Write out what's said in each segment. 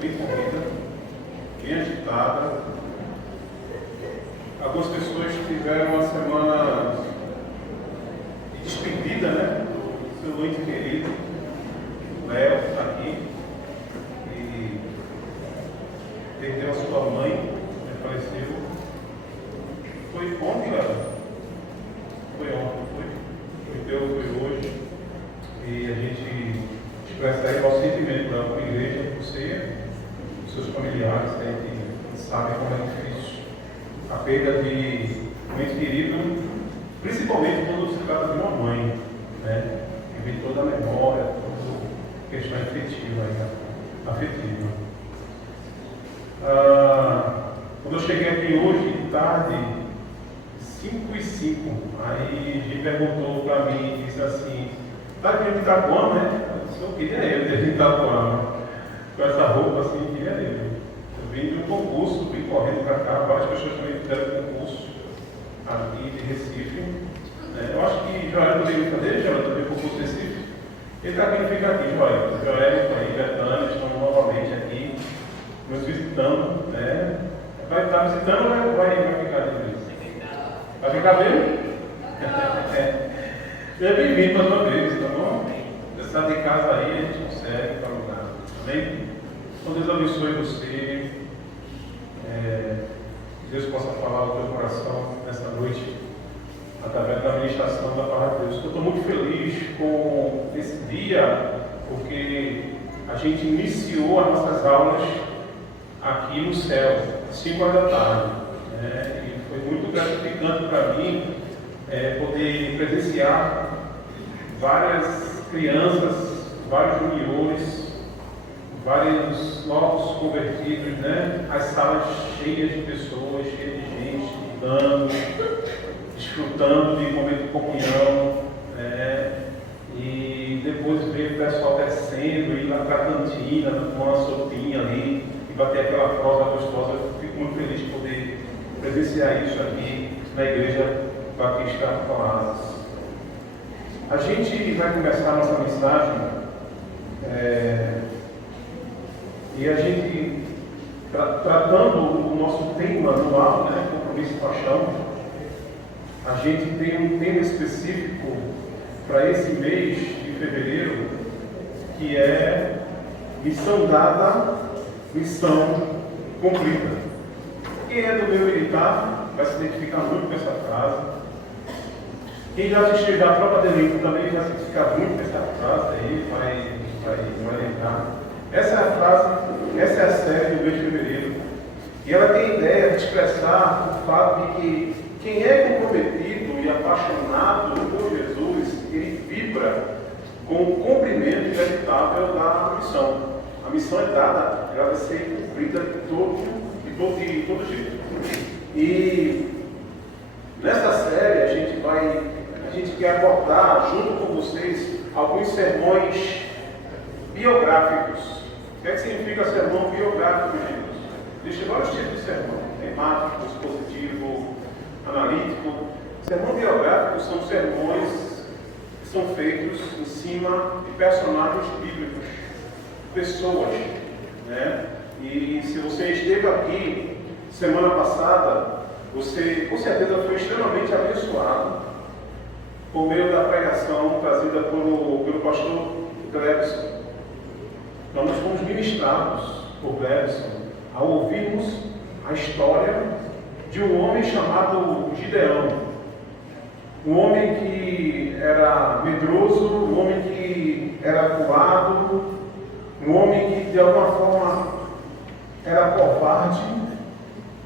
bem corrida, bem agitada. Algumas pessoas tiveram uma semana de despedida, né? Do seu ente querido, Léo, que está aqui, e perdeu a sua mãe, que faleceu. Foi ontem, galera? Foi ontem, foi hoje. E a gente expressa aí o nosso sentimento para a igreja, para você, os seus familiares, que sabem como é difícil a perda de um ente querido, principalmente quando se trata de uma mãe, né? Que vem toda a memória, toda a questão afetiva. Quando eu cheguei aqui hoje, tarde, 5h05, aí a gente perguntou para mim, disse assim, tá de Itapuã, né? Eu queria ele de Itapuã, com essa roupa assim, queria ele. Eu vim de um concurso, vim correndo para cá, várias pessoas também fizeram concurso aqui de Recife. Eu acho que Joel poderia fazer, Joel também concurso de Recife. Ele está aqui, fica aqui, Joel. Joel está aí, Betânia, estão novamente aqui, nos visitando, né? Vai estar visitando ou vai ficar de vez? Vai ficar bem? Seja bem-vindo mais uma vez, tá bom? Você está de casa aí, a gente consegue para lugar. Amém? Então Deus abençoe você. Que Deus possa falar ao teu coração nessa noite, através da administração da palavra de Deus. Eu estou muito feliz com esse dia, porque a gente iniciou as nossas aulas aqui no céu, às 5h da tarde. E foi muito gratificante para mim poder presenciar várias crianças, vários juniores, vários novos convertidos, né? As salas cheias de pessoas, cheias de gente, estudando, desfrutando de momento de comunhão, e depois ver o pessoal descendo, ir lá para a cantina, tomar uma sopinha ali, e bater aquela prosa gostosa. Eu fico muito feliz de poder presenciar isso aqui na Igreja Batista Oásis. A gente vai começar a nossa mensagem e a gente, tratando o nosso tema anual, né, compromisso e paixão, a gente tem um tema específico para esse mês de fevereiro, que é missão dada, missão cumprida. Quem é do meio militar vai se identificar muito com essa frase. Quem já assistiu à tropa de elite também vai se identificar muito com essa frase aí, vai lembrar. Essa é a frase, essa é a série do mês de fevereiro. E ela tem a ideia de expressar o fato de que quem é comprometido e apaixonado por Jesus, ele vibra com o cumprimento inevitável da missão. A missão é dada, ela vai ser cumprida de todo jeito. E nessa série a gente quer abordar junto com vocês alguns sermões biográficos. O que significa sermão biográfico, gente? Existem vários tipos de sermão: temático, expositivo, analítico. Sermão biográfico são sermões que são feitos em cima de personagens bíblicos, pessoas, né? E se você esteve aqui semana passada, você com certeza foi extremamente abençoado por meio da pregação trazida pelo pastor Glebson. Então nós fomos ministrados por Glebson ao ouvirmos a história de um homem chamado Gideão. Um homem que era medroso, um homem que era covarde, um homem que de alguma forma era covarde.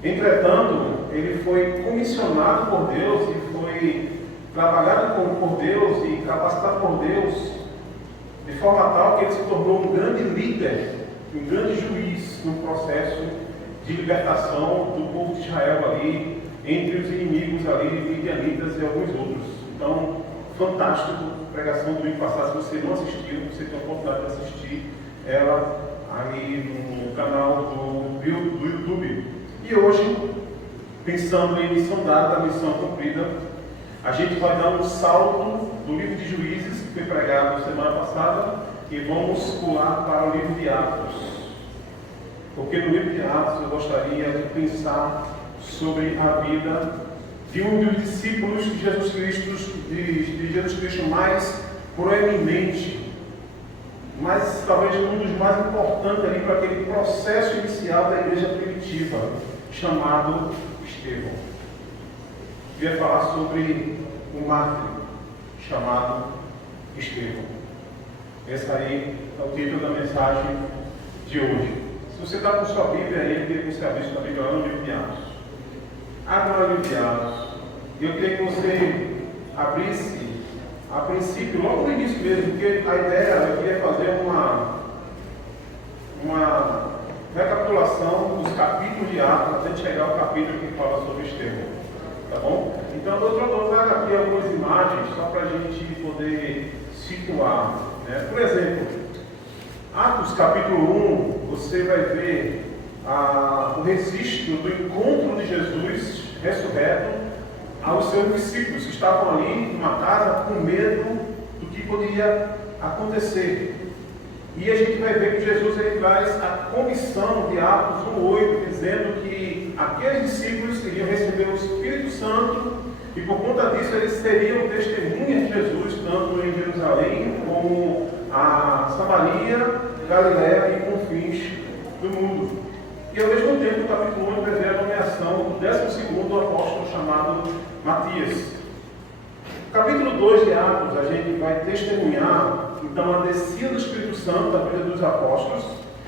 Entretanto, ele foi comissionado por Deus e foi trabalhado por Deus e capacitado por Deus de forma tal que ele se tornou um grande líder, um grande juiz no processo de libertação do povo de Israel ali, entre os inimigos ali, midianitas e alguns outros. Então, fantástico, pregação do domingo passado. Se você não assistiu, você tem a oportunidade de assistir ela aí no canal do YouTube. E hoje, pensando em missão dada, missão cumprida, a gente vai dar um salto do livro de Juízes, que foi pregado semana passada, e vamos pular para o livro de Atos. porque no livro de Atos eu gostaria de pensar sobre a vida de um dos discípulos de Jesus Cristo mais proeminente, mas talvez um dos mais importantes ali para aquele processo inicial da igreja primitiva, chamado Estevão. Eu ia falar sobre um mártir chamado Estevão. Esse aí é o título da mensagem de hoje. Se você está com sua Bíblia aí, eu queria que você abrisse a Bíblia lá no livro de Atos. Abra no livro de Atos. Eu queria que você abrisse, a princípio, logo no início mesmo, porque a ideia, eu queria fazer uma recapitulação dos capítulos de Atos, até chegar ao capítulo que fala sobre Estevão. Tá bom? Então, eu trago aqui algumas imagens, só para a gente poder situar. Né? Por exemplo, Atos capítulo 1, você vai ver o registro do encontro de Jesus ressurreto aos seus discípulos que estavam ali numa casa com medo do que poderia acontecer. E a gente vai ver que Jesus ele traz a comissão de Atos 1:8, dizendo que aqueles discípulos iriam receber o Espírito Santo e por conta disso eles seriam testemunhas de Jesus, tanto em Jerusalém como a Samaria, Galiléia e confins do mundo. E ao mesmo tempo, no capítulo 1, prevê a nomeação do 12º apóstolo chamado Matias. No capítulo 2 de Atos, a gente vai testemunhar, então, a descida do Espírito Santo da vida dos apóstolos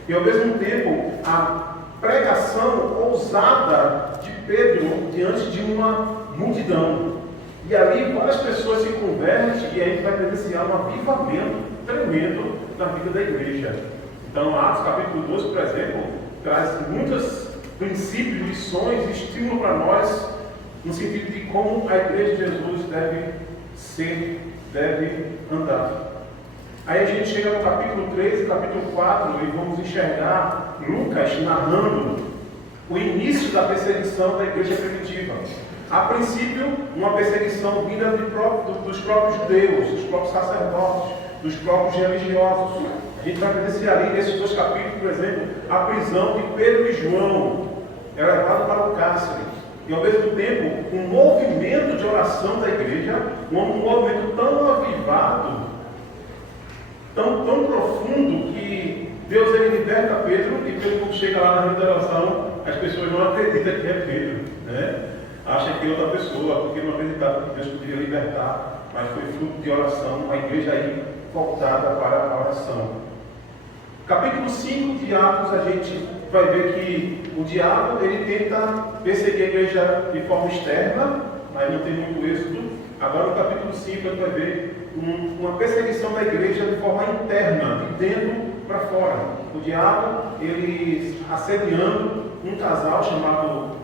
e, ao mesmo tempo, a pregação ousada de Pedro diante de uma multidão. E ali, várias pessoas se convertem e a gente vai presenciar um avivamento tremendo na vida da igreja. Então, Atos capítulo 2, por exemplo, traz muitos princípios, lições e estímulo para nós no sentido de como a igreja de Jesus deve ser, deve andar. Aí a gente chega no capítulo 3 e capítulo 4 e vamos enxergar Lucas narrando o início da perseguição da igreja primitiva. A princípio, uma perseguição vinda dos próprios judeus, dos próprios sacerdotes, dos próprios religiosos. A gente vai presenciar ali nesses 2 capítulos, por exemplo, a prisão de Pedro e João. É levado para o cárcere. E ao mesmo tempo, um movimento de oração da igreja, um movimento tão avivado, tão profundo, que Deus ele liberta Pedro, e Pedro, quando chega lá na revelação, as pessoas não acreditam que é Pedro, né? Acham que é outra pessoa, porque não acreditavam que Deus poderia libertar, mas foi fruto de oração, a igreja aí voltada para a oração. Capítulo 5 de Atos, a gente vai ver que o diabo ele tenta perseguir a igreja de forma externa, mas não tem muito êxito. Agora no capítulo 5 a gente vai ver uma perseguição da igreja de forma interna, de dentro para fora. O diabo, ele assediando um casal chamado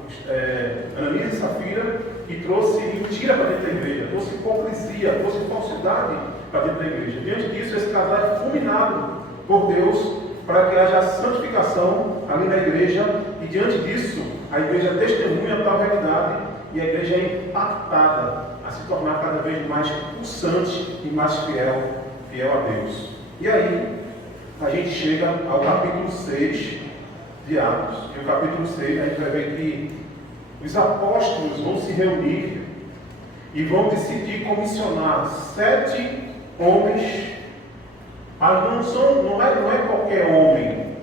Ananias e Safira, que trouxe mentira para dentro da igreja, trouxe hipocrisia, trouxe falsidade para dentro da igreja. Diante disso, esse casal é fulminado por Deus para que haja santificação ali na igreja, e diante disso, a igreja testemunha tal realidade e a igreja é impactada a se tornar cada vez mais pulsante e mais fiel a Deus. E aí, a gente chega ao capítulo 6 de Atos. E o capítulo 6 a gente vai ver que os apóstolos vão se reunir e vão decidir comissionar 7 homens. Mas não é qualquer homem.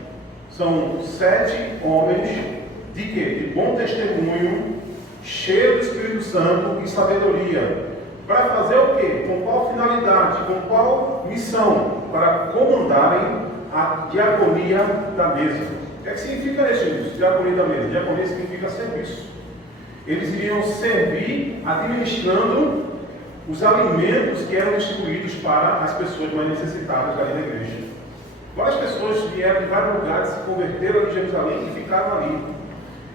São 7 homens de quê? De bom testemunho, cheio do Espírito Santo e sabedoria. Para fazer o quê? Com qual finalidade? Com qual missão? Para comandarem a diaconia da mesa. O que é que significa isso? Diaconia da mesa? Diaconia significa serviço. Eles iriam servir administrando os alimentos que eram distribuídos para as pessoas mais necessitadas ali na igreja. Várias pessoas vieram de vários lugares, se converteram em Jerusalém e ficaram ali.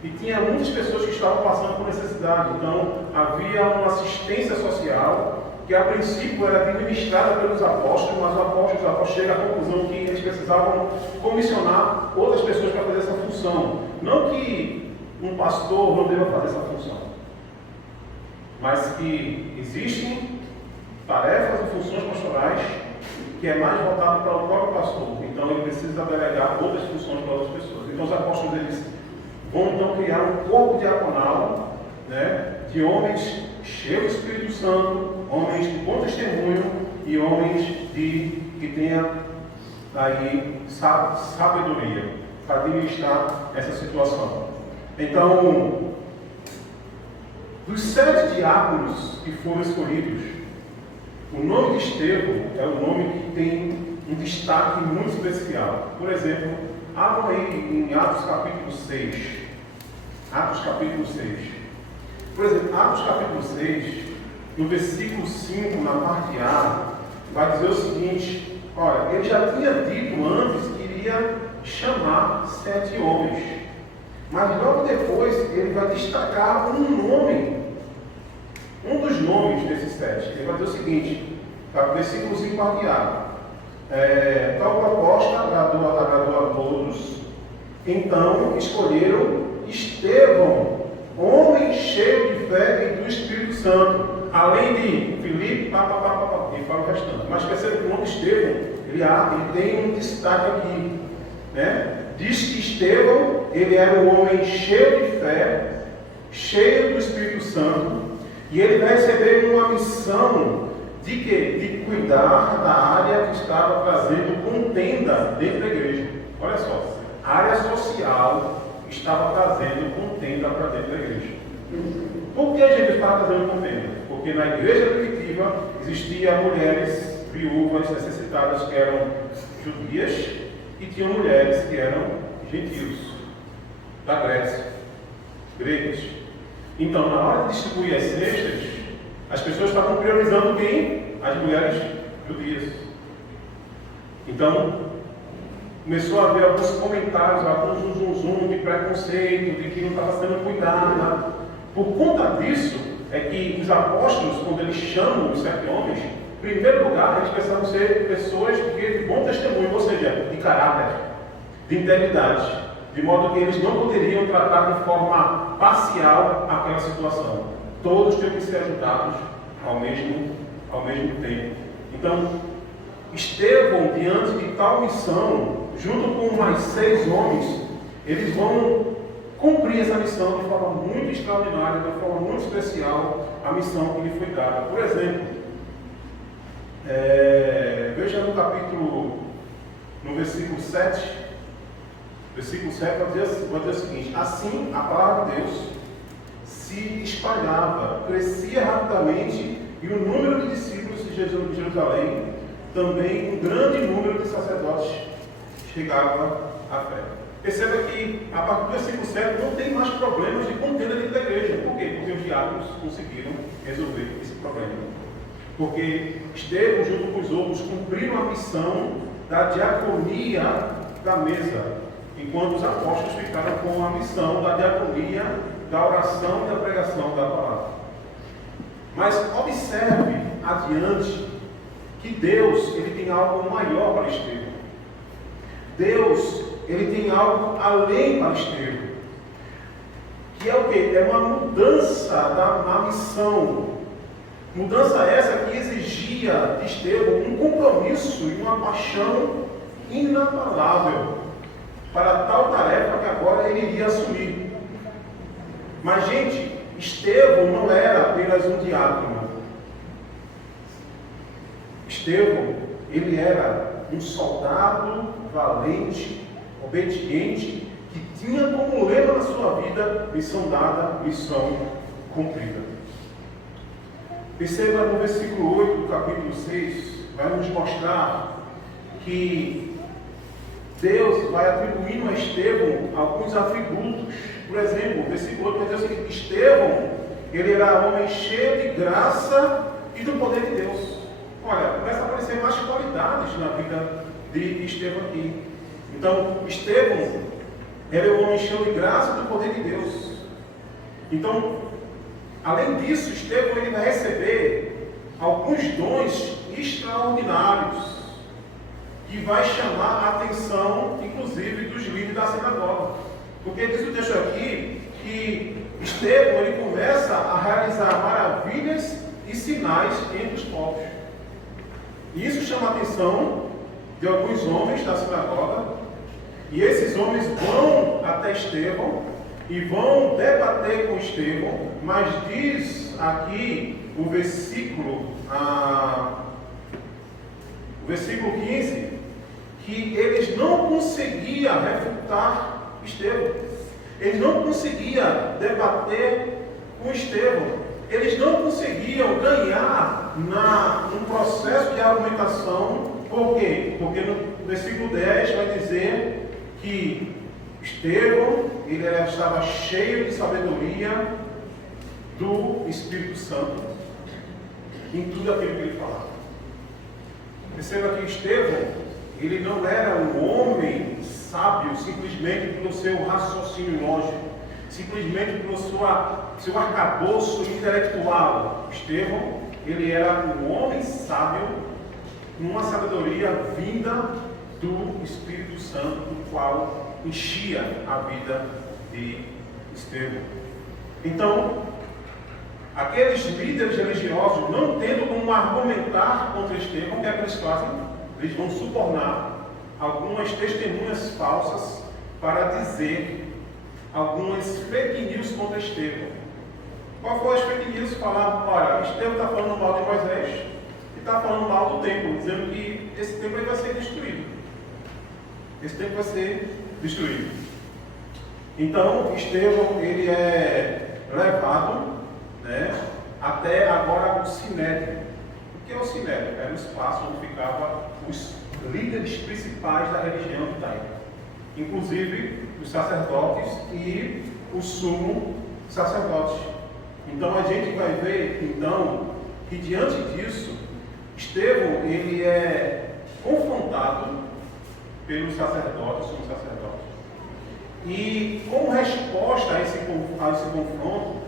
E tinha muitas pessoas que estavam passando por necessidade. Então, havia uma assistência social que a princípio era administrada pelos apóstolos, mas os apóstolos chegam à conclusão que eles precisavam comissionar outras pessoas para fazer essa função. Não que um pastor não deva fazer essa função, mas que existem tarefas e funções pastorais que é mais voltado para o próprio pastor. Então ele precisa delegar outras funções para outras pessoas. Então os apóstolos eles vão então criar um corpo diaconal, né, de homens cheios do Espírito Santo, homens de bom testemunho e homens que tenham aí sabedoria para administrar essa situação. Então, dos 7 diáconos que foram escolhidos, o nome de Estevão é um nome que tem um destaque muito especial. Por exemplo, abram aí em Atos capítulo 6. Atos capítulo 6. Por exemplo, Atos capítulo 6, no versículo 5, na parte A, vai dizer o seguinte: olha, ele já tinha dito antes que iria chamar 7 homens, mas logo depois ele vai destacar um nome, um dos nomes desses 7. Ele vai dizer o seguinte, versículo 5, parte A: tal proposta agradou a todos, então escolheram Estevão, homem cheio de fé e do Espírito Santo, além de Filipe, e fala o restante. Mas percebe que o nome Estevão, ele tem um destaque aqui, né? Diz que Estevão, ele era um homem cheio de fé, cheio do Espírito Santo, e ele vai receber uma missão de quê? De cuidar da área que estava trazendo contenda dentro da igreja. Olha só, a área social estava trazendo contenda para dentro da igreja. Por que a gente estava trazendo contenda? Porque na igreja primitiva existiam mulheres viúvas necessitadas que eram judias e tinham mulheres que eram gentios, da Grécia, gregos. Então, na hora de distribuir as cestas, as pessoas estavam priorizando quem? As mulheres judias. Então, começou a haver alguns comentários, alguns zum de preconceito, de que não estava sendo cuidada. Por conta disso, é que os apóstolos, quando eles chamam os 7 homens, em primeiro lugar, eles precisavam ser pessoas de bom testemunho, ou seja, de caráter, de integridade, de modo que eles não poderiam tratar de forma parcial aquela situação. Todos tinham que ser ajudados ao mesmo tempo. Então, Estevão, diante de tal missão, junto com mais 6 homens, eles vão cumprir essa missão de forma muito extraordinária, de forma muito especial, a missão que lhe foi dada. Por exemplo, veja no versículo 7, vai dizer o seguinte: assim a palavra de Deus se espalhava, crescia rapidamente, e o número de discípulos de Jerusalém, também um grande número de sacerdotes, chegava à fé. Perceba que a partir do versículo 7 não tem mais problemas de contenda dentro da igreja. Por quê? Porque os diáconos conseguiram resolver esse problema. Porque Estevão, junto com os outros, cumpriram a missão da diaconia da mesa, enquanto os apóstolos ficaram com a missão da diaconia, da oração e da pregação da palavra. Mas observe adiante que Deus, ele tem algo maior para Estevão. Deus, ele tem algo além para Estevão. Que é o quê? É uma mudança na missão. Mudança essa que exigia de Estevão um compromisso e uma paixão inabalável para tal tarefa que agora ele iria assumir. Mas, gente, Estevão não era apenas um diácono. Estevão, ele era um soldado valente, obediente, que tinha como lema na sua vida: missão dada, missão cumprida. Perceba no versículo 8 do capítulo 6, vai nos mostrar que Deus vai atribuindo a Estevão alguns atributos. Por exemplo, o versículo 8 vai dizer o seguinte: Estevão, ele era homem cheio de graça e do poder de Deus. Olha, começa a aparecer mais qualidades na vida de Estevão aqui. Então, Estevão era um homem cheio de graça e do poder de Deus. Então, além disso, Estevão ele vai receber alguns dons extraordinários que vai chamar a atenção, inclusive, dos líderes da sinagoga. Porque diz o texto aqui que Estevão ele começa a realizar maravilhas e sinais entre os povos. Isso chama a atenção de alguns homens da sinagoga, E esses homens vão até Estevão e vão debater com Estevão, mas diz aqui o versículo 15, que eles não conseguiam refutar Estevão. Eles não conseguiam debater com Estevão. Eles não conseguiam ganhar num processo de argumentação. Por quê? Porque no versículo 10 vai dizer que Estevão, ele estava cheio de sabedoria do Espírito Santo em tudo aquilo que ele falava. Perceba que Estevão, ele não era um homem sábio simplesmente pelo seu raciocínio lógico, simplesmente pelo seu arcabouço intelectual. Estevão, ele era um homem sábio, numa sabedoria vinda do Espírito Santo, do qual enchia a vida de Estevão. Então, aqueles líderes religiosos, não tendo como argumentar contra Estevão, o que é que eles fazem? Eles vão subornar algumas testemunhas falsas para dizer algumas fake news contra Estevão. Qual foi as fake news? Falaram, olha, Estevão está falando mal de Moisés e está falando mal do templo, dizendo que esse templo vai ser destruído. Esse templo vai ser destruído. Então, Estevão, ele é levado, até agora o Sinédrio. O que é o Sinédrio? Era o espaço onde ficavam os líderes principais da religião judaica, inclusive os sacerdotes e o sumo sacerdote. Então a gente vai ver que diante disso, Estevão, ele é confrontado pelos sacerdotes, sumo sacerdote. E como resposta a esse confronto,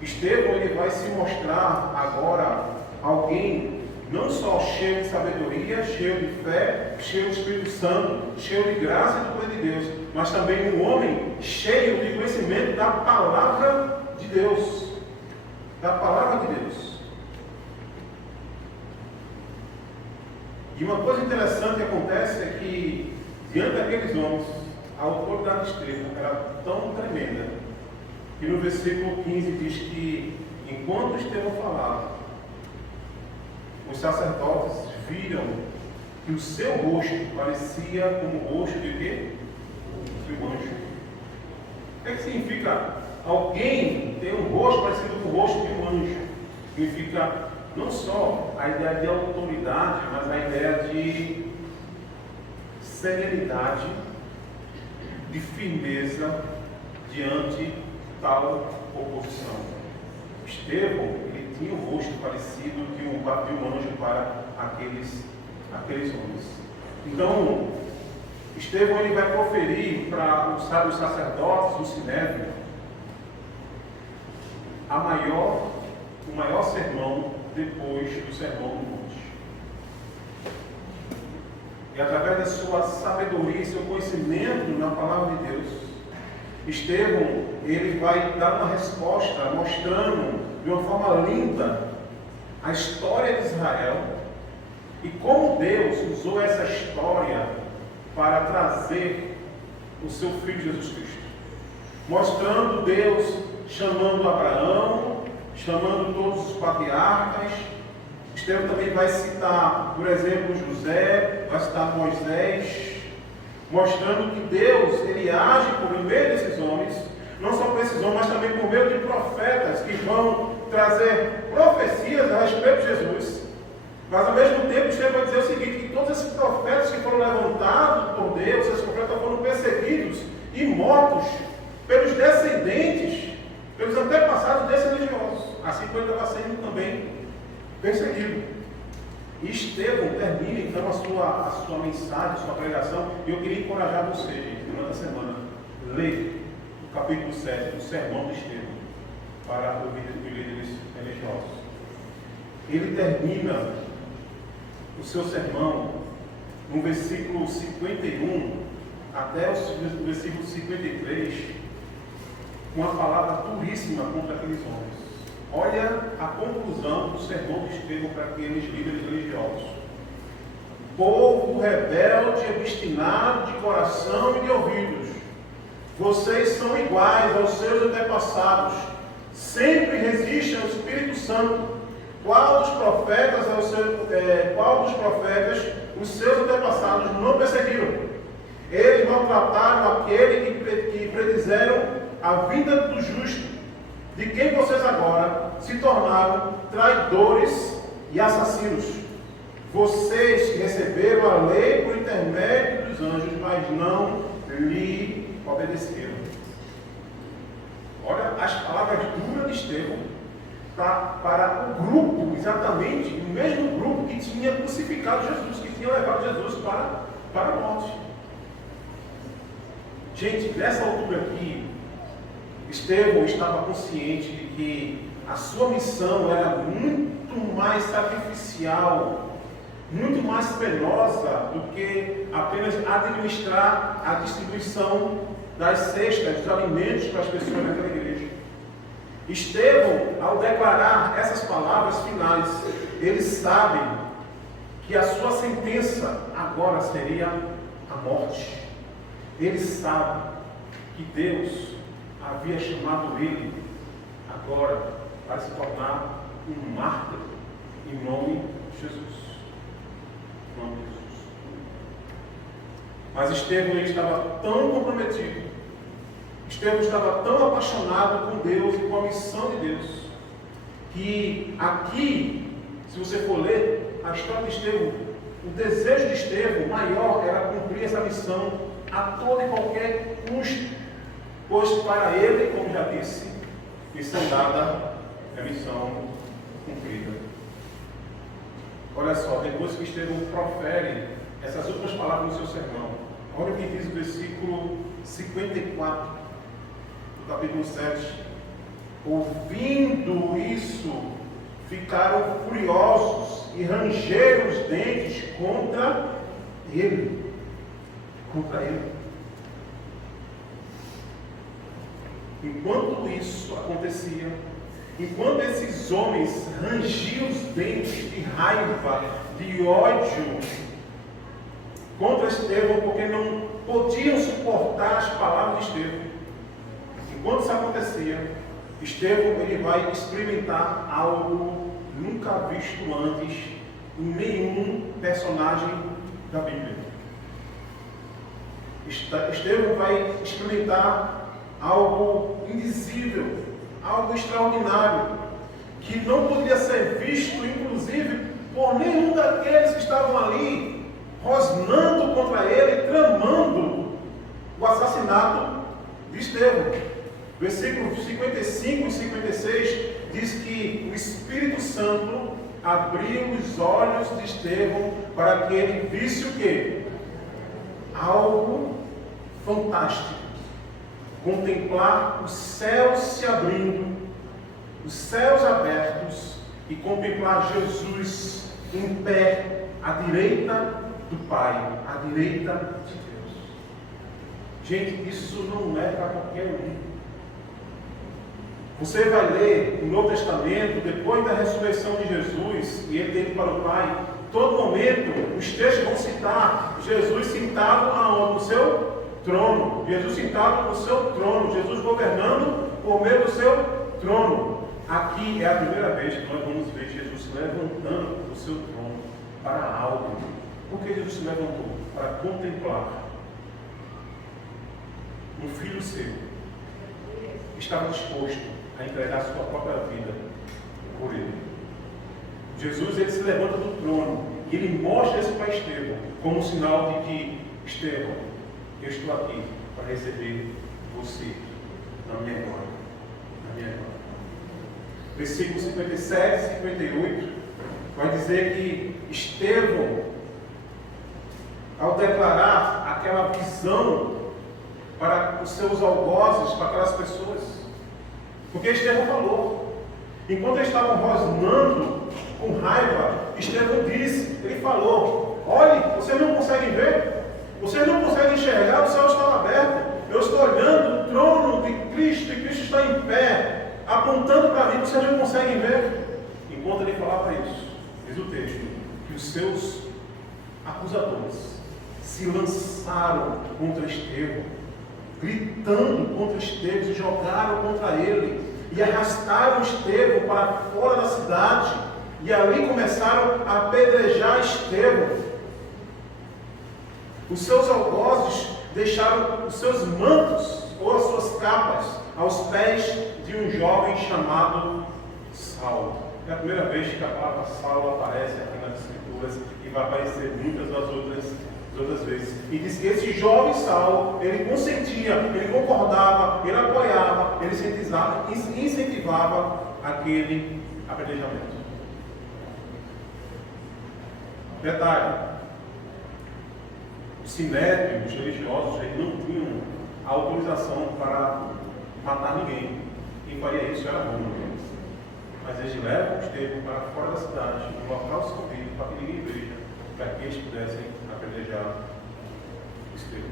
Estevão, ele vai se mostrar agora alguém não só cheio de sabedoria, cheio de fé, cheio do Espírito Santo, cheio de graça e do poder de Deus, mas também um homem cheio de conhecimento da palavra de Deus. Da palavra de Deus. E uma coisa interessante que acontece é que, diante daqueles homens, a autoridade de Estevão era tão tremenda, que no versículo 15 diz que, enquanto Estevão falava, os sacerdotes viram que o seu rosto parecia como o rosto de quê? De um anjo. O que significa alguém ter um rosto parecido com o rosto de um anjo? Significa não só a ideia de autoridade, mas a ideia de serenidade, de firmeza diante tal oposição. Estevão, ele tinha um rosto parecido de um anjo para aqueles homens. Então, Estevão, ele vai proferir para os sacerdotes do Sinédrio o maior sermão depois do Sermão do Monte. E através da sua sabedoria e seu conhecimento na palavra de Deus, Estevão, ele vai dar uma resposta mostrando de uma forma linda a história de Israel e como Deus usou essa história para trazer o seu Filho Jesus Cristo. Mostrando Deus chamando Abraão, chamando todos os patriarcas. Estevão também vai citar, por exemplo, José, vai citar Moisés, mostrando que Deus, ele age por meio desses homens, não só por esses homens, mas também por meio de profetas que vão trazer profecias a respeito de Jesus. Mas ao mesmo tempo, Estevão vai dizer o seguinte, que todos esses profetas que foram levantados por Deus, esses profetas foram perseguidos e mortos pelos descendentes, pelos antepassados desses religiosos, assim como ele estava sendo também perseguido. E Estevão termina então a sua mensagem, a sua pregação, e eu queria encorajar você, gente, durante a semana, ler o capítulo 7 do Sermão de Estevão para os líderes religiosos. Ele termina o seu sermão no versículo 51 até o versículo 53 com uma palavra duríssima contra aqueles homens. Olha a conclusão do sermão de Estevão para aqueles líderes religiosos. povo rebelde, obstinado de coração e de ouvidos. Vocês são iguais aos seus antepassados, sempre resistem ao Espírito Santo. Qual dos profetas os seus antepassados não perseguiram? Eles maltrataram aquele que predizeram a vinda do justo, de quem vocês agora se tornaram traidores e assassinos. Vocês que receberam a lei por intermédio dos anjos, mas não lhe obedeceram. Olha as palavras duras de Estevão para o grupo, exatamente o mesmo grupo que tinha crucificado Jesus, que tinha levado Jesus para a morte. Gente, nessa altura aqui, Estevão estava consciente de que a sua missão era muito mais sacrificial, muito mais penosa do que apenas administrar a distribuição das cestas, dos alimentos para as pessoas naquela igreja. Estevão, ao declarar essas palavras finais, ele sabe que a sua sentença agora seria a morte. Ele sabe que Deus havia chamado ele agora para se tornar um mártir em nome de Jesus. Em nome de Jesus. Mas Estevão ele estava tão comprometido, Estevão estava tão apaixonado com Deus e com a missão de Deus, que aqui, se você for ler a história de Estevão, o desejo de Estevão maior era cumprir essa missão a todo e qualquer custo, pois para ele, como já disse, missão dada é missão cumprida. Olha só, depois que Estevão profere essas últimas palavras no seu sermão, olha o que diz o versículo 54 do capítulo 7. Ouvindo isso, ficaram furiosos e rangeram os dentes contra ele. Contra ele. Enquanto isso acontecia, enquanto esses homens rangiam os dentes de raiva, de ódio contra Estevão, porque não podiam suportar as palavras de Estevão, enquanto isso acontecia, Estevão ele vai experimentar algo nunca visto antes em nenhum personagem da Bíblia. Estevão vai experimentar algo indizível, algo extraordinário, que não podia ser visto, inclusive, por nenhum daqueles que estavam ali, rosnando contra ele, tramando o assassinato de Estevão. Versículos 55 e 56 diz que o Espírito Santo abriu os olhos de Estevão para que ele visse o quê? Algo fantástico. Contemplar os céus se abrindo, os céus abertos, e contemplar Jesus em pé à direita do Pai, à direita de Deus. Gente, isso não é para qualquer um. Você vai ler no Novo Testamento, depois da ressurreição de Jesus, e ele teve para o Pai, todo momento, os textos vão citar Jesus sentado aonde? No seu trono. Jesus sentado no seu trono. Jesus governando por meio do seu trono. Aqui é a primeira vez que nós vamos ver Jesus se levantando do seu trono para algo. Por que Jesus se levantou? Para contemplar um filho seu que estava disposto a entregar sua própria vida por ele. Jesus ele se levanta do trono e ele mostra isso para Estevão como um sinal de que, Estevão, eu estou aqui para receber você na minha glória. Na minha glória. Versículos 57 e 58 vai dizer que Estevão, ao declarar aquela visão para os seus algozes, para aquelas pessoas, porque Estevão falou, enquanto eles estavam rosnando com raiva, Estevão disse, ele falou: olhe, vocês não conseguem ver? Vocês não conseguem enxergar? O céu estava aberto. Eu estou olhando o trono de Cristo e Cristo está em pé, apontando para mim. Vocês não conseguem ver? Enquanto ele falava isso, diz o texto, que os seus acusadores se lançaram contra Estevão, gritando contra Estevão, se jogaram contra ele e arrastaram Estevão para fora da cidade, e ali começaram a apedrejar Estevão. Os seus algozes deixaram os seus mantos ou as suas capas aos pés de um jovem chamado Saulo. É a primeira vez que a palavra Saulo aparece aqui nas Escrituras, e vai aparecer muitas das outras vezes. E diz que esse jovem Saulo, ele consentia, ele concordava, ele apoiava, ele incentivava aquele apedrejamento. Detalhe: os sinédrios, os religiosos, eles não tinham a autorização para matar ninguém. Quem faria isso era Roma. Mas eles levam Estevão para fora da cidade, num local escondido, para que ninguém veja, para que eles pudessem apedrejar Estevão.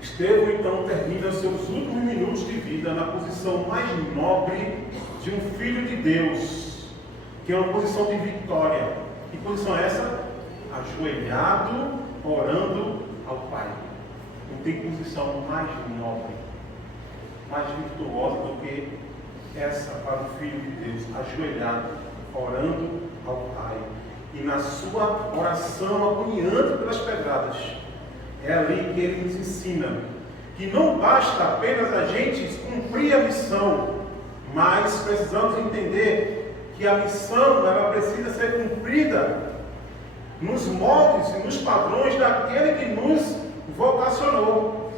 Estevão então termina seus últimos minutos de vida na posição mais nobre de um filho de Deus, que é uma posição de vitória. Que posição é essa? Ajoelhado, orando ao Pai. Não tem posição mais nobre, mais virtuosa do que essa para o Filho de Deus, ajoelhado, orando ao Pai. E na sua oração agoniante pelas pedradas, é ali que ele nos ensina que não basta apenas a gente cumprir a missão, mas precisamos entender que a missão ela precisa ser cumprida nos moldes e nos padrões daquele que nos vocacionou.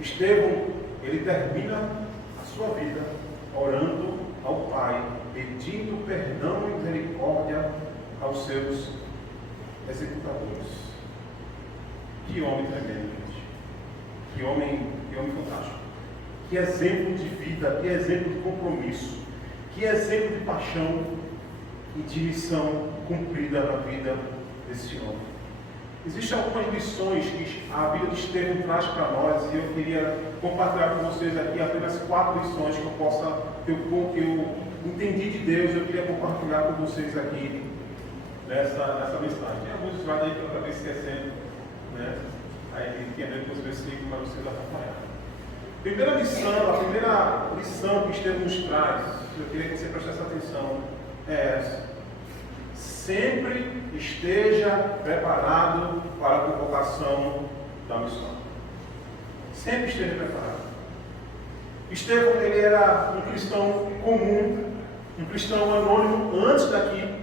Estevão, ele termina a sua vida orando ao Pai, pedindo perdão e misericórdia aos seus executadores. Que homem tremendo, gente. Que homem fantástico. Que exemplo de vida, que exemplo de compromisso, que exemplo de paixão e de missão cumprida na vida desse homem. Existem algumas lições que a vida de Estevão traz para nós, e eu queria compartilhar com vocês aqui apenas 4 lições que eu entendi de Deus. Eu queria compartilhar com vocês aqui nessa mensagem. Tem alguns slides aí que eu acabei esquecendo, né? Aí tem a ver com os versículos, mas vocês acompanharam. A primeira lição que Estevão nos traz, eu queria que você prestasse atenção, é essa: sempre esteja preparado para a convocação da missão. Sempre esteja preparado. Estevão, ele era um cristão comum, um cristão anônimo antes daqui.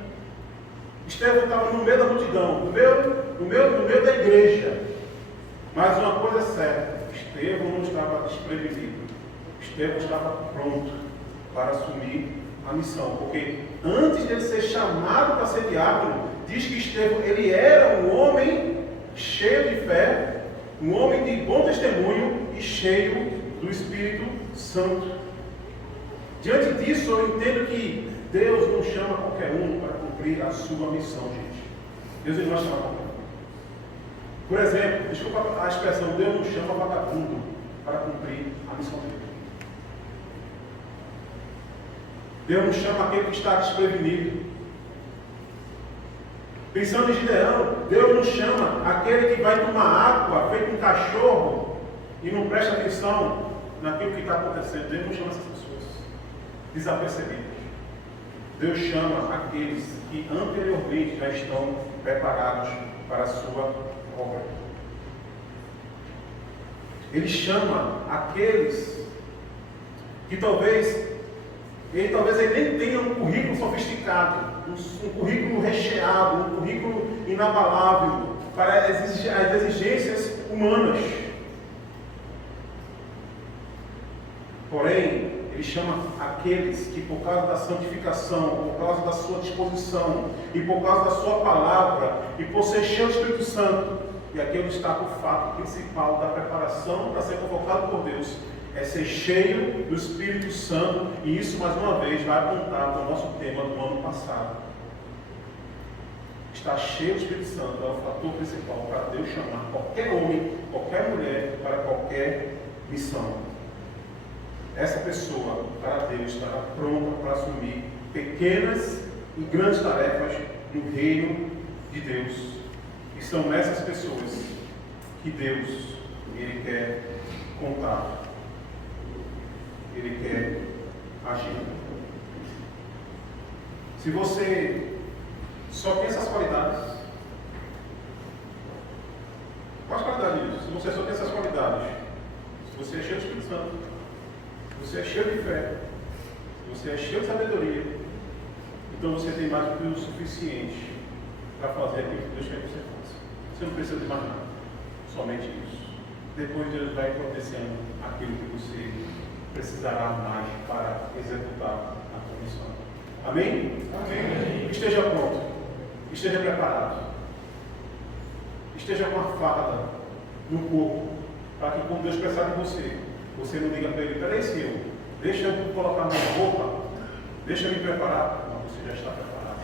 Estevão estava no meio da multidão, no meio da igreja. Mas uma coisa é certa: Estevão não estava desprevenido. Estevão estava pronto para assumir a missão, porque antes de ele ser chamado para ser diácono, diz que Estevão, ele era um homem cheio de fé, um homem de bom testemunho e cheio do Espírito Santo. Diante disso, eu entendo que Deus não chama qualquer um para cumprir a sua missão, gente. Deus não vai chamar qualquer um. Por exemplo, desculpa a expressão, Deus não chama vagabundo para cumprir a missão dele. Deus não chama aquele que está desprevenido. Pensando em Gideão, Deus não chama aquele que vai tomar água feito um cachorro e não presta atenção naquilo que está acontecendo. Deus não chama essas pessoas desapercebidas. Deus chama aqueles que anteriormente já estão preparados para a sua obra. Ele chama aqueles que talvez ele nem tenha um currículo sofisticado, um currículo recheado, um currículo inabalável para as exigências humanas. Porém, ele chama aqueles que, por causa da santificação, por causa da sua disposição e por causa da sua palavra e por ser cheio do Espírito Santo, e aqui eu destaco o fato principal da preparação para ser convocado por Deus, é ser cheio do Espírito Santo, e isso mais uma vez vai apontar para o nosso tema do ano passado. Estar cheio do Espírito Santo é o fator principal para Deus chamar qualquer homem, qualquer mulher para qualquer missão. Essa pessoa, para Deus, estará pronta para assumir pequenas e grandes tarefas no reino de Deus. E são essas pessoas que Deus, Ele quer contar. Ele quer agir. Se você só tem essas qualidades, quais qualidades disso? Se você só tem essas qualidades, se você é cheio de Espírito Santo, se você é cheio de fé, se você é cheio de sabedoria, então você tem mais do que o suficiente para fazer aquilo que Deus quer que você faça. Você não precisa de mais nada, somente isso. Depois Deus vai providenciando aquilo que você precisará mais para executar a tua missão. Amém? Amém? Esteja pronto, esteja preparado, esteja com a farda no corpo, para que quando Deus precisar de você, você não diga para Ele: peraí, Senhor, deixa eu colocar minha roupa, deixa eu me preparar. Não, você já está preparado.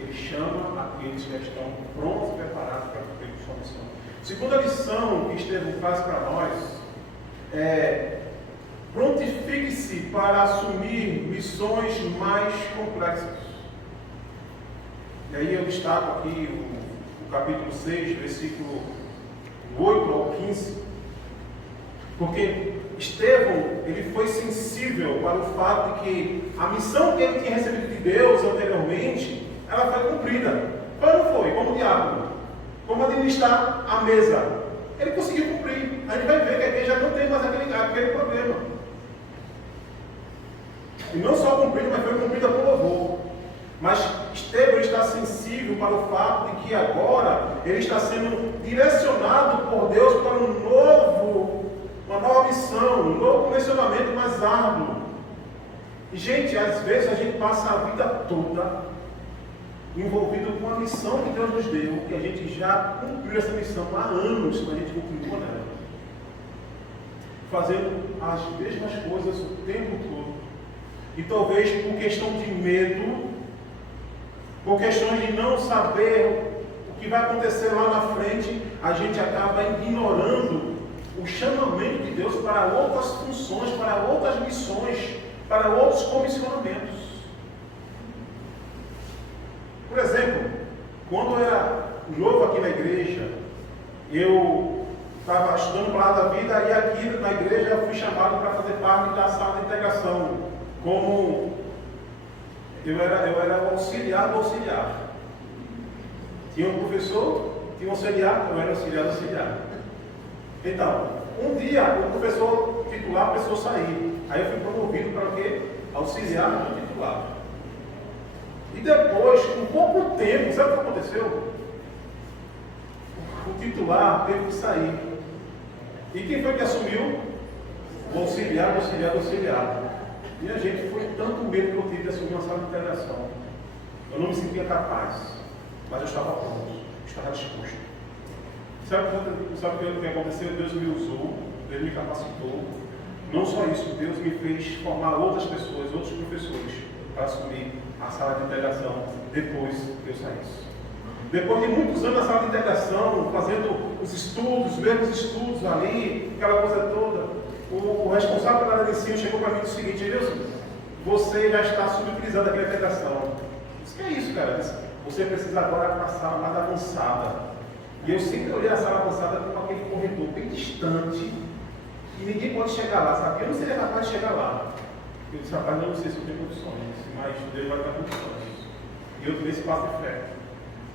Ele chama aqueles que já estão prontos e preparados para cumprir sua missão. Segunda lição que Estevão traz para nós é: prontifique-se para assumir missões mais complexas. E aí eu destaco aqui o capítulo 6, versículo 8 ao 15, porque Estevão, ele foi sensível para o fato de que a missão que ele tinha recebido de Deus anteriormente, ela foi cumprida. Mas não foi, como diácono, como administrar a mesa. Ele conseguiu cumprir. A gente vai ver que a igreja não tem mais aquele problema. E não só cumprida, mas foi cumprida por louvor. Mas Estevão está sensível para o fato de que agora ele está sendo direcionado por Deus para uma nova missão, um novo comissionamento mais árduo. E, gente, às vezes a gente passa a vida toda envolvido com a missão que Deus nos deu, que a gente já cumpriu essa missão há anos, mas a gente continua nela, fazendo as mesmas coisas o tempo todo. E talvez por questão de medo, por questões de não saber o que vai acontecer lá na frente, a gente acaba ignorando o chamamento de Deus para outras funções, para outras missões, para outros comissionamentos. Por exemplo, quando eu era novo aqui na igreja, eu estava estudando o Palavra da Vida e aqui na igreja eu fui chamado para fazer parte da sala de integração, como eu era o auxiliar do auxiliar. Tinha um professor, tinha um auxiliar, eu era auxiliar do auxiliar. Então, um dia o professor titular precisou sair. Aí eu fui promovido para o quê? Auxiliar do titular. E depois, com pouco tempo, sabe o que aconteceu? O titular teve que sair. E quem foi que assumiu? O auxiliar do auxiliar do auxiliar. Minha gente, foi tanto medo que eu tive de assumir uma sala de integração. Eu não me sentia capaz, mas eu estava pronto, estava disposto. Sabe o que aconteceu? Deus me usou, Deus me capacitou. Não só isso, Deus me fez formar outras pessoas, outros professores, para assumir a sala de integração depois que eu saísse. Depois de muitos anos na sala de integração, fazendo os estudos, os mesmos estudos ali, aquela coisa toda, o responsável da área de ensino chegou para mim e disse o seguinte: Edilson, você já está subutilizando aquela integração. Eu disse: que é isso, cara? Eu disse: você precisa agora para a sala mais avançada. E eu sempre olhei a sala avançada como aquele corredor bem distante, e ninguém pode chegar lá, sabe? Eu não seria capaz de chegar lá. Eu disse: rapaz, eu não sei se eu tenho condições, mas Deus vai dar condições. E eu tive esse passo de fé,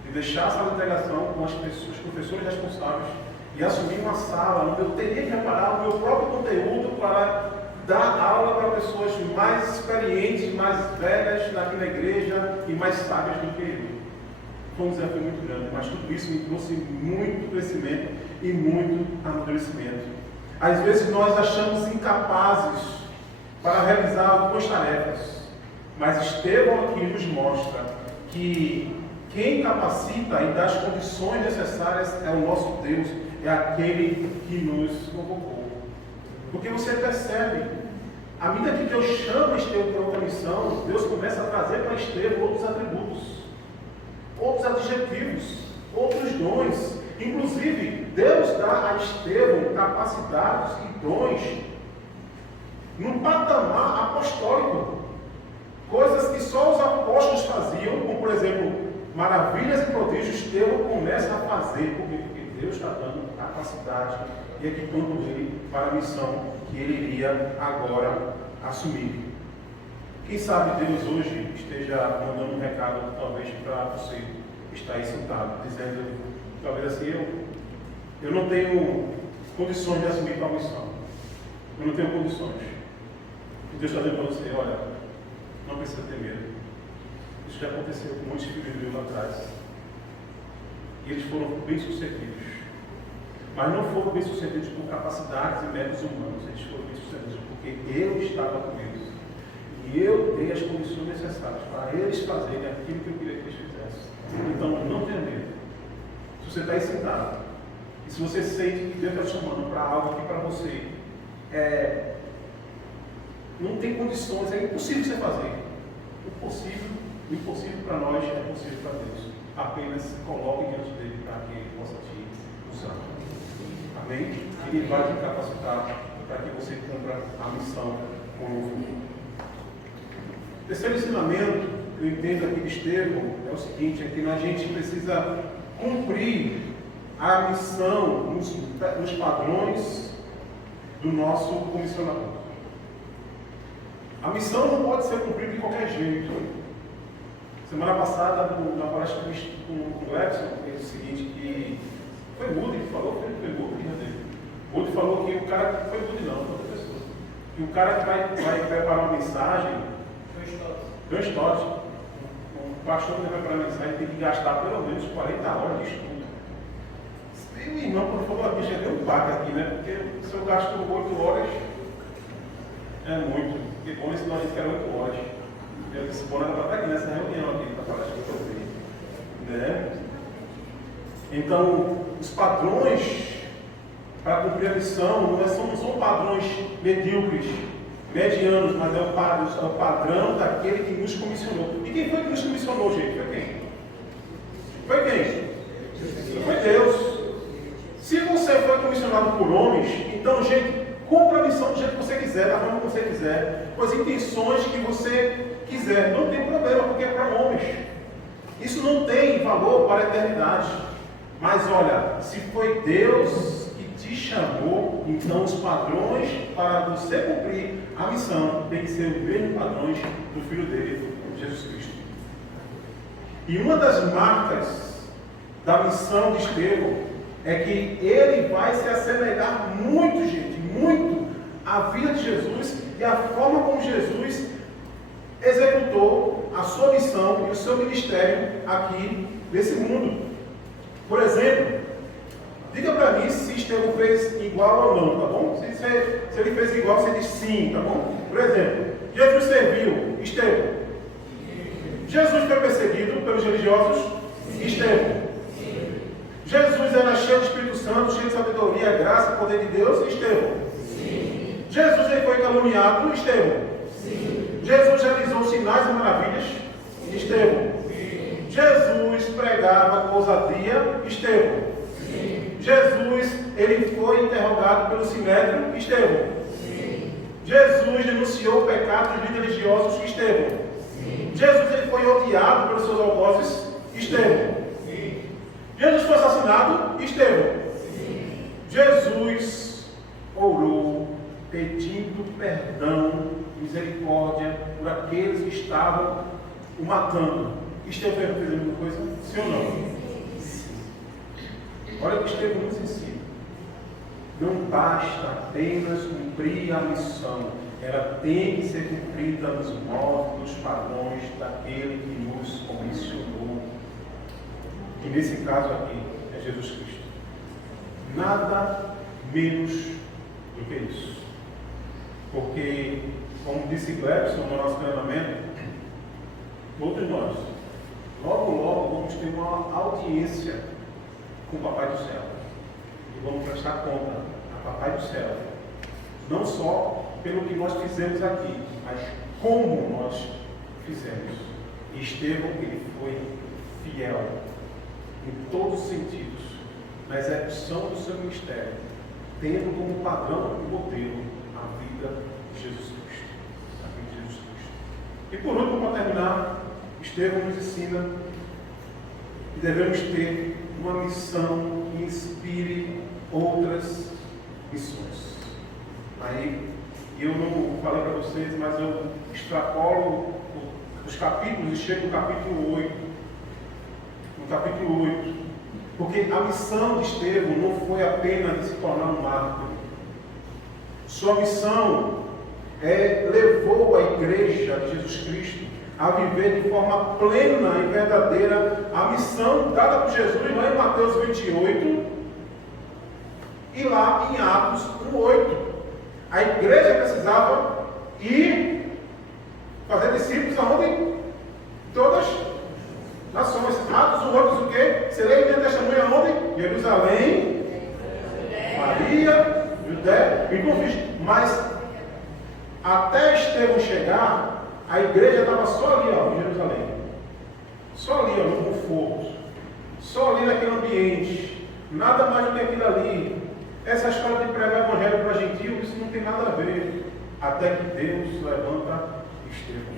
de deixar a sala de integração com os professores responsáveis e assumir uma sala onde eu teria que preparar o meu próprio conteúdo para dar aula para pessoas mais experientes, mais velhas aqui na igreja e mais sábias do que eu. Foi um desafio muito grande, mas tudo isso me trouxe muito crescimento e muito amadurecimento. Às vezes nós achamos incapazes para realizar algumas tarefas, mas Estevão aqui nos mostra que quem capacita e dá as condições necessárias é o nosso Deus, é aquele que nos convocou. Porque você percebe, à medida que Deus chama Estevão para outra missão, Deus começa a trazer para Estevão outros atributos, outros adjetivos, outros dons. Inclusive, Deus dá a Estevão capacidades e dons num patamar apostólico. Coisas que só os apóstolos faziam, como por exemplo, maravilhas e prodígios, Estevão começa a fazer, porque Deus está dando capacidade e equipando ele para a missão que ele iria agora assumir. Quem sabe Deus hoje esteja mandando um recado, talvez, para você que está aí sentado, dizendo, talvez assim, eu não tenho condições de assumir tal missão. Eu não tenho condições. E Deus está dizendo para você, olha, não precisa ter medo. Isso já aconteceu com muitos filhos meus lá atrás. E eles foram bem-sucedidos. Mas não foram bem-sucedidos por capacidades e métodos humanos. Eles foram bem-sucedidos porque eu estava com eles. E eu dei as condições necessárias para eles fazerem aquilo que eu queria que eles fizessem. Então, não tenha medo. Se você está aí sentado, e se você sente que Deus está chamando para algo que para você não tem condições, é impossível você fazer. O impossível para nós é possível para Deus. Apenas se coloque diante dele para que ele possa te usar. Amém? Ele vai te capacitar para que você cumpra a missão com louvor. Terceiro ensinamento que eu entendo aqui de Estevão é o seguinte, é que a gente precisa cumprir a missão nos padrões do nosso comissionador. A missão não pode ser cumprida de qualquer jeito. Semana passada, na palestra com o Edson, ele disse o seguinte, que foi Moody que falou, foi Moody, né? Moody falou que o cara, foi Moody não, foi outra pessoa, que o cara que vai preparar uma mensagem, John Stott, um pastor que vai preparar uma mensagem tem que gastar pelo menos 40 horas de estudo. E o irmão, quando falou aqui, já deu um baque aqui, né? Porque se eu gasto 8 horas, é muito. Porque bom, senão a gente quer 8 horas. Eu disse, bom, era para estar aqui nessa reunião aqui, para falar que eu vi. Né? Então, os padrões para cumprir a missão não são padrões medíocres, medianos, mas é o padrão daquele que nos comissionou. E quem foi que nos comissionou, gente? Foi quem? Foi quem? Foi Deus. Se você foi comissionado por homens, então, gente, cumpra a missão do jeito que você quiser, da forma que você quiser, com as intenções que você quiser. Não tem problema, porque é para homens. Isso não tem valor para a eternidade. Mas olha, se foi Deus que te chamou, então os padrões para você cumprir a missão tem que ser os mesmos padrões do Filho dele, Jesus Cristo. E uma das marcas da missão de Estevão é que ele vai se assemelhar muito, gente, muito à vida de Jesus e à forma como Jesus executou a sua missão e o seu ministério aqui nesse mundo. Por exemplo, diga para mim se Estevão fez igual ou não, tá bom? Se ele fez igual, você diz sim, tá bom? Por exemplo, Jesus serviu Estevão. Jesus foi perseguido pelos religiosos? Estevão. Jesus era cheio do Espírito Santo, cheio de sabedoria, graça e poder de Deus? Estevão. Sim. Jesus ele foi caluniado? Estevão. Sim. Jesus realizou sinais e maravilhas? Sim. Estevão. Sim. Jesus pregava com ousadia? Estevão. Sim. Jesus ele foi interrogado pelo Sinédrio? Estevão. Sim. Jesus denunciou o pecado dos líderes religiosos? Estevão. Sim. Jesus ele foi odiado pelos seus algozes? Estevão. Jesus foi assassinado? Estevão. Sim. Jesus orou pedindo perdão, misericórdia por aqueles que estavam o matando. Estevão fez alguma coisa? Sim ou não? Sim. Olha o que Estevão nos ensina. Não basta apenas cumprir a missão, ela tem que ser cumprida nos moldes, nos padrões daquele que nos comissionou. E nesse caso aqui é Jesus Cristo. Nada menos do que isso. Porque, como disse Glebson no nosso treinamento, todos nós, logo vamos ter uma audiência com o Papai do Céu. E vamos prestar conta a Papai do Céu. Não só pelo que nós fizemos aqui, mas como nós fizemos. E Estevão, ele foi fiel em todos os sentidos, na execução do seu ministério, tendo como padrão e modelo a vida de Jesus Cristo. A vida de Jesus Cristo. E por último, para terminar, Estevão nos ensina e devemos ter uma missão que inspire outras missões. Aí, eu não falei para vocês, mas eu extrapolo os capítulos e chego no capítulo 8. No capítulo 8. Porque a missão de Estevão não foi apenas de se tornar um mártir. Sua missão levou a igreja de Jesus Cristo a viver de forma plena e verdadeira a missão dada por Jesus lá em Mateus 28 e lá em Atos 1:8. A igreja precisava ir fazer discípulos aonde? Todas nações. Atos 1:8 o quê? Serei minha testemunha aonde? Jerusalém, Maria, Judéia e Confins. Mas até Estevão chegar, a igreja estava só ali, ó, em Jerusalém. Só ali, ó, no conforto. Só ali naquele ambiente. Nada mais do que aquilo ali. Essa história de pregar o evangelho para gentios, isso não tem nada a ver. Até que Deus levanta Estevão.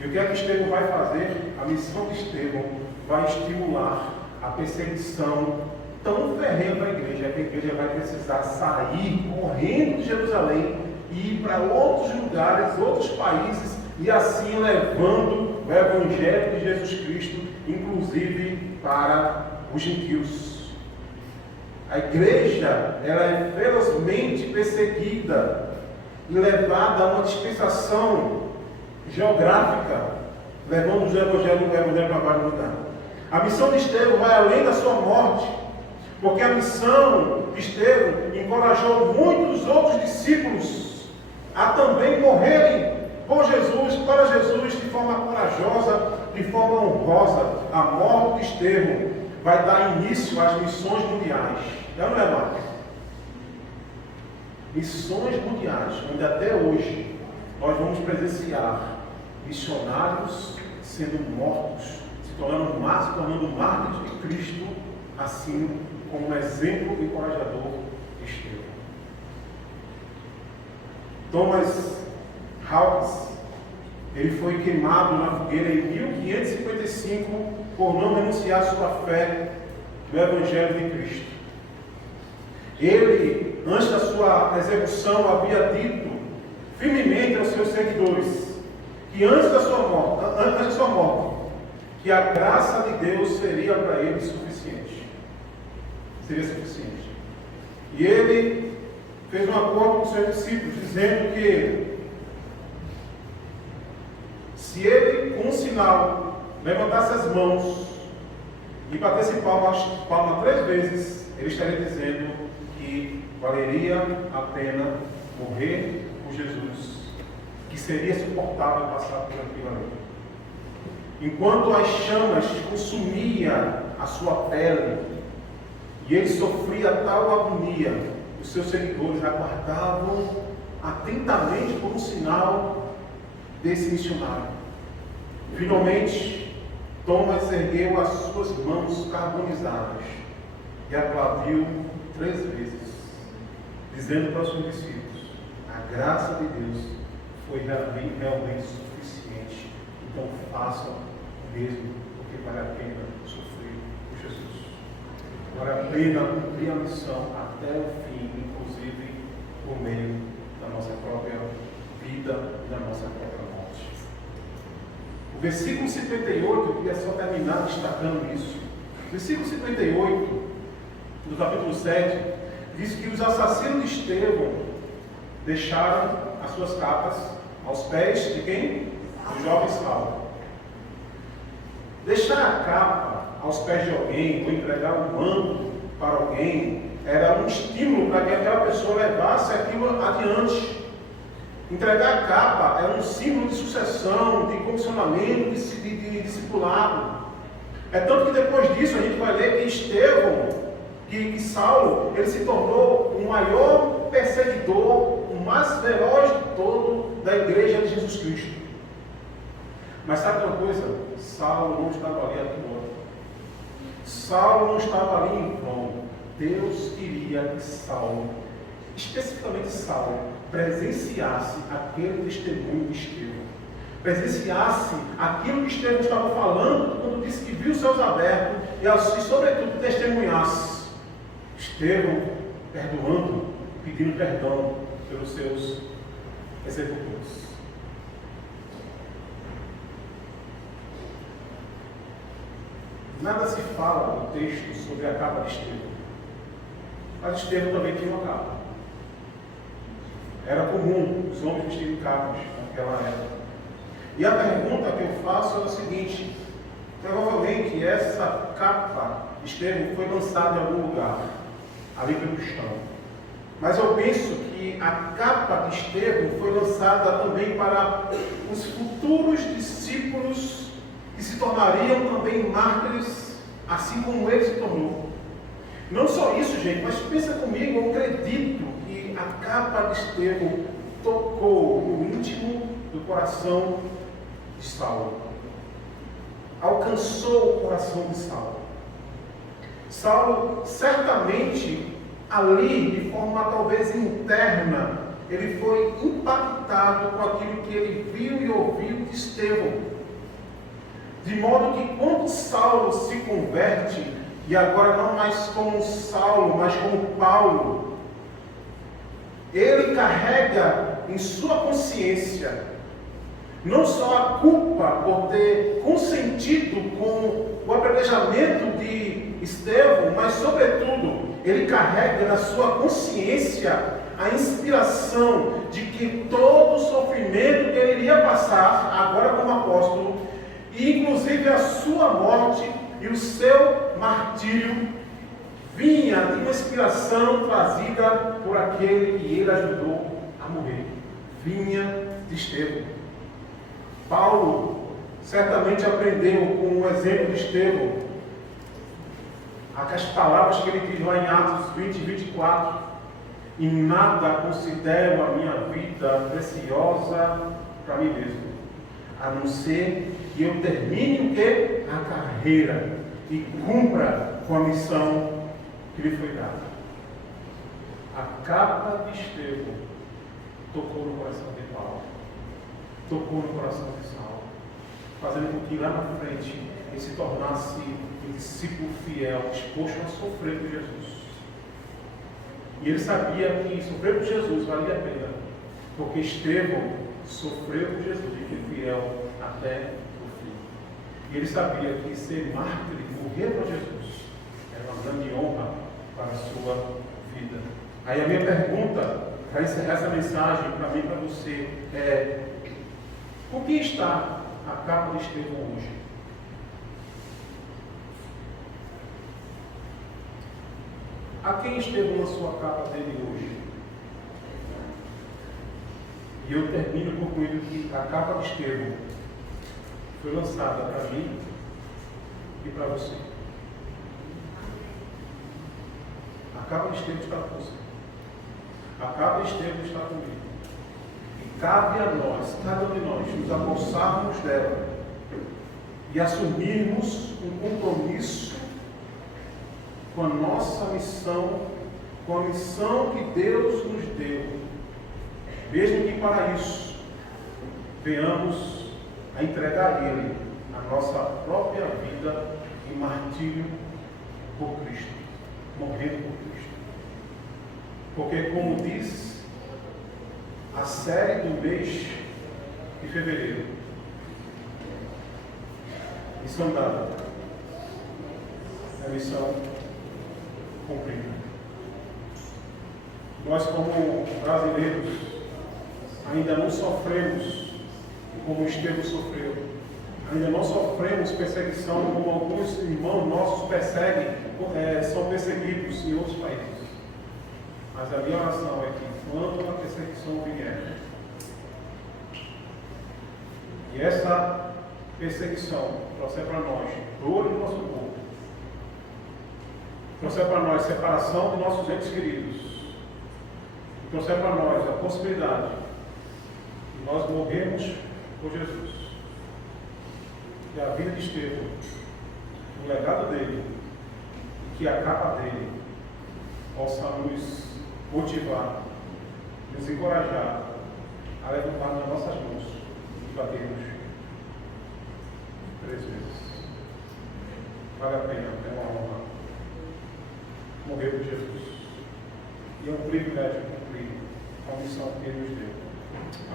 E o que é que Estevão vai fazer? A missão de Estevão vai estimular a perseguição tão ferrenha para a igreja, que a igreja vai precisar sair correndo de Jerusalém e ir para outros lugares, outros países, e assim levando o evangelho de Jesus Cristo, inclusive para os gentios. A igreja, ela é ferozmente perseguida e levada a uma dispensação geográfica, levando o evangelho para vários lugares. A missão de Estevão vai além da sua morte, porque a missão de Estevão encorajou muitos outros discípulos a também morrerem por Jesus, para Jesus, de forma corajosa, de forma honrosa. A morte de Estevão vai dar início às missões mundiais. É ou não é, Marcos? Missões mundiais, onde até hoje nós vamos presenciar missionários sendo mortos, se tornando mártires de Cristo, assim como um exemplo encorajador de Estevão. Thomas Hawkins, ele foi queimado na fogueira em 1555 por não renunciar sua fé no Evangelho de Cristo. Ele, antes da sua execução, havia dito firmemente aos seus seguidores que antes da sua morte, que a graça de Deus seria para ele suficiente. Seria suficiente. E ele fez um acordo com seus discípulos, dizendo que se ele, com um sinal, levantasse as mãos e batesse palma 3 vezes, ele estaria dizendo que valeria a pena morrer por Jesus, que seria suportável passar por aquilo ali. Enquanto as chamas consumiam a sua pele e ele sofria tal agonia, os seus seguidores aguardavam atentamente por um sinal desse missionário. Finalmente, Thomas ergueu as suas mãos carbonizadas e aplaudiu 3 vezes, dizendo para os seus discípulos: a graça de Deus foi realmente suficiente, então façam o mesmo, porque vale a pena sofrer por Jesus. Vale a pena cumprir a missão até o fim, inclusive por meio da nossa própria vida e da nossa própria morte. O versículo 58, eu queria só terminar destacando isso. O versículo 58 do capítulo 7 diz que os assassinos de Estevão deixaram as suas capas aos pés de quem? Do jovem Saulo. Deixar a capa aos pés de alguém ou entregar um manto para alguém era um estímulo para que aquela pessoa levasse aquilo adiante. Entregar a capa é um símbolo de sucessão, de comissionamento, de discipulado. É tanto que depois disso a gente vai ler que Estevão, que Saulo, ele se tornou o maior perseguidor, o mais veloz de todo da igreja de Jesus Cristo. Mas sabe uma coisa? Saulo não estava ali à toa. Saulo não estava ali em vão. Deus queria que Saulo, especificamente Saulo, presenciasse aquele testemunho de Estevão. Presenciasse aquilo que Estevão estava falando quando disse que viu os céus abertos e sobretudo, testemunhasse Estevão perdoando, pedindo perdão pelos seus executores. Nada se fala no texto sobre a capa de Estevão. Mas Estevão também tinha uma capa. Era comum os homens vestirem capas naquela época. E a pergunta que eu faço é o seguinte: provavelmente essa capa de Estevão foi lançada em algum lugar, ali pelo chão. Mas eu penso que a capa de Estevão foi lançada também para os futuros discípulos que se tornariam também mártires, assim como ele se tornou. Não só isso, gente, mas pensa comigo, eu acredito que a capa de Estevão tocou no íntimo do coração de Saulo. Alcançou o coração de Saulo. Saulo, certamente, ali, de forma talvez interna, ele foi impactado com aquilo que ele viu e ouviu de Estevão. De modo que quando Saulo se converte, e agora não mais como Saulo, mas como Paulo, ele carrega em sua consciência não só a culpa por ter consentido com o apedrejamento de Estevão, mas sobretudo ele carrega na sua consciência a inspiração de que todo o sofrimento que ele iria passar agora como apóstolo, e inclusive a sua morte e o seu martírio, vinha de uma inspiração trazida por aquele que ele ajudou a morrer. Vinha de Estevão. Paulo certamente aprendeu com o exemplo de Estevão aquelas palavras que ele diz lá em Atos 20 e 24: em nada considero a minha vida preciosa para mim mesmo, a não ser que eu termine o quê? A carreira e cumpra com a missão que lhe foi dada. A capa de Estevão tocou no coração de Paulo, tocou no coração de Saulo, fazendo com que lá na frente ele se tornasse um discípulo fiel, disposto a sofrer por Jesus. E ele sabia que sofrer por Jesus valia a pena, porque Estevão sofreu por Jesus e foi fiel até o fim. E ele sabia que ser mártir, morrer por Jesus, era uma grande honra para a sua vida. Aí a minha pergunta, para encerrar essa mensagem, para mim e para você, é: com que está a capa de Estevão hoje? A quem Estevão lançou a capa dele hoje? E eu termino concluindo que a capa de Estevão foi lançada para mim e para você. A capa de Estevão está com você. A capa de Estevão está comigo. E cabe a nós, cada um de nós, nos apossarmos dela e assumirmos um compromisso com a nossa missão, com a missão que Deus nos deu, mesmo que para isso venhamos a entregar a Ele a nossa própria vida em martírio por Cristo, morrendo por Cristo. Porque, como diz a série do mês de fevereiro, missão dada, a missão cumprida. Nós, como brasileiros, ainda não sofremos como Estevão sofreu. Ainda não sofremos perseguição como alguns irmãos nossos são perseguidos em outros países. Mas a minha oração é que, quando a perseguição vier, e essa perseguição trouxer para nós dor no nosso corpo, trouxer para nós separação de nossos entes queridos, e trouxer para nós a possibilidade de nós morrermos por Jesus, que a vida de Estevão, o legado dele, e que a capa dele possa nos motivar, nos encorajar a levantar nas nossas mãos e batermos 3 vezes. vale a pena, é uma honra morrer por Jesus. E é um privilégio cumprir a missão que Ele nos deu.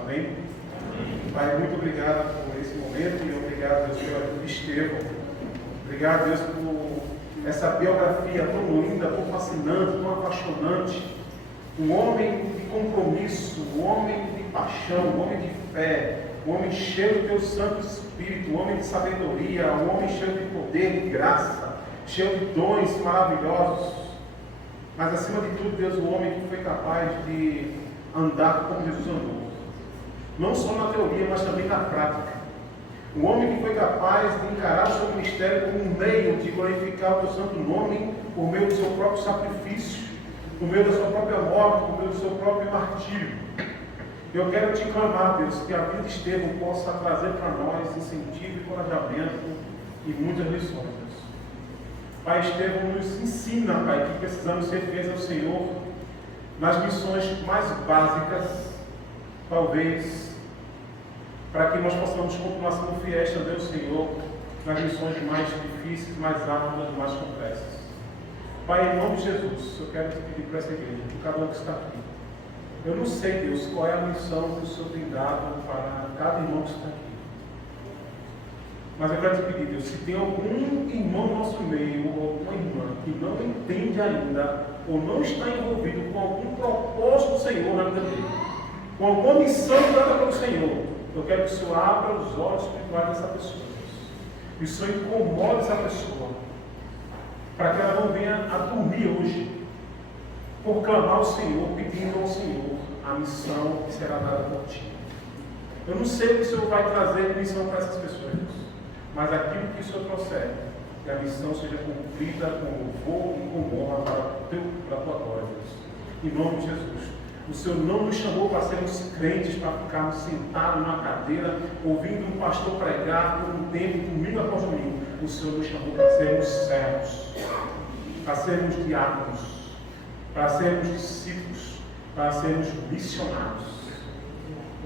Amém? Pai, muito obrigado por esse momento e obrigado, Deus, pela vida de Estevão. Obrigado, Deus, por essa biografia tão linda, tão fascinante, tão apaixonante. Um homem de compromisso, um homem de paixão, um homem de fé, um homem cheio do Teu Santo Espírito, um homem de sabedoria, um homem cheio de poder, de graça, cheio de dons maravilhosos. Mas acima de tudo, Deus, um homem que foi capaz de andar como Jesus andou. Não só na teoria, mas também na prática. Um homem que foi capaz de encarar o seu ministério como um meio de glorificar o Teu santo nome por meio do seu próprio sacrifício, por meio da sua própria morte, por meio do seu próprio martírio. Eu quero te clamar, Deus, que a vida de Estevão possa trazer para nós incentivo e encorajamento e muitas lições, Deus. Pai, Estevão nos ensina, Pai, que precisamos ser fiéis ao Senhor nas missões mais básicas, talvez, para que nós possamos continuar sendo fiéis também ao Senhor nas missões mais difíceis, mais árduas, mais complexas. Pai, em nome de Jesus, eu quero te pedir para essa igreja, por cada um que está aqui. Eu não sei, Deus, qual é a missão que o Senhor tem dado para cada irmão que está aqui. Mas eu quero te pedir, Deus, se tem algum irmão no nosso meio, ou alguma irmã, que não entende ainda, ou não está envolvido com algum propósito do Senhor na vida dele, com alguma missão dada pelo Senhor, eu quero que o Senhor abra os olhos espirituais dessa pessoa, Deus. E o Senhor incomode essa pessoa, para que ela não venha a dormir hoje, por clamar ao Senhor, pedindo ao Senhor a missão que será dada por ti. Eu não sei o que o Senhor vai trazer de missão para essas pessoas, Deus, mas aquilo que o Senhor trouxer, que a missão seja cumprida com louvor e com honra para a tua glória, Deus. Em nome de Jesus. O Senhor não nos chamou para sermos crentes, para ficarmos sentados na cadeira, ouvindo um pastor pregar por um tempo, domingo após domingo. O Senhor nos chamou para sermos servos, para sermos diáconos, para sermos discípulos, para sermos missionários.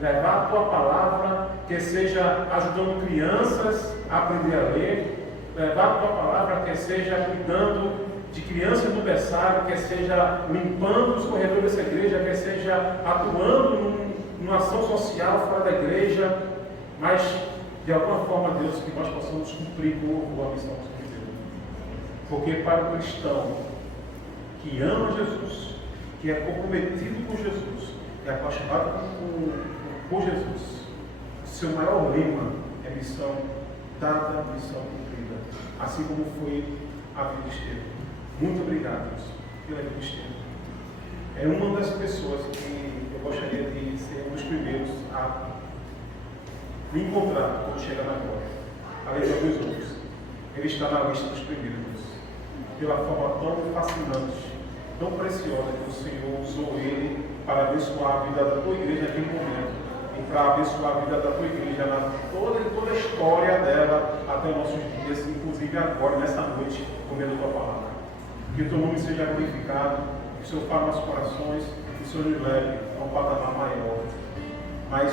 Levar a tua palavra, que seja ajudando crianças a aprender a ler, levar a tua palavra, que seja cuidando de crianças no berçário, que seja limpando os corredores dessa igreja, que seja atuando numa ação social fora da igreja, mas de alguma forma, Deus, que nós possamos cumprir com louvor a missão que Deus deu. Porque para o cristão que ama Jesus, que é comprometido com Jesus, que é apaixonado por Jesus, o seu maior lema é missão dada, missão cumprida, assim como foi a vida de Estevão. Muito obrigado, Deus, pela vida de Estevão. É uma das pessoas que eu gostaria de ser um dos primeiros a me encontrar quando chegar na glória. Além de alguns outros, ele está na lista dos primeiros, pela forma tão fascinante, tão preciosa que o Senhor usou ele para abençoar a vida da tua igreja naquele momento e para abençoar a vida da tua igreja em toda a história dela até os nossos dias, inclusive agora, nessa noite, por meio da tua palavra. Que o teu nome seja glorificado, que o Senhor fale nossos corações, que o Senhor nos leve a um patamar maior, mais